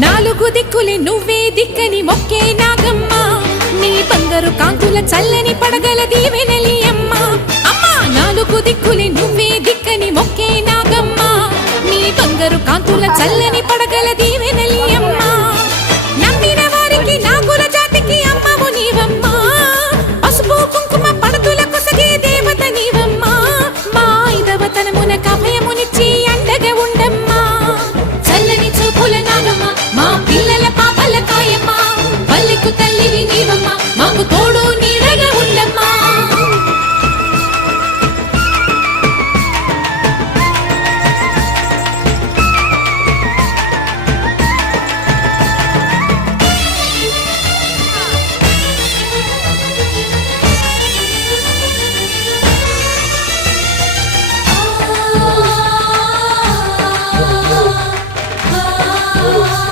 నాలుగు దిక్కులే నువ్వే దిక్కని మొక్కే నాగమ్మ నీ బంగారు కాంతుల చల్లని పడగల దీవెనలి అమ్మ అమ్మా నాలుగు దిక్కులే నువ్వే దిక్కని మొక్కే నాగమ్మ నీ బంగారు కాంతుల చల్లని పడగల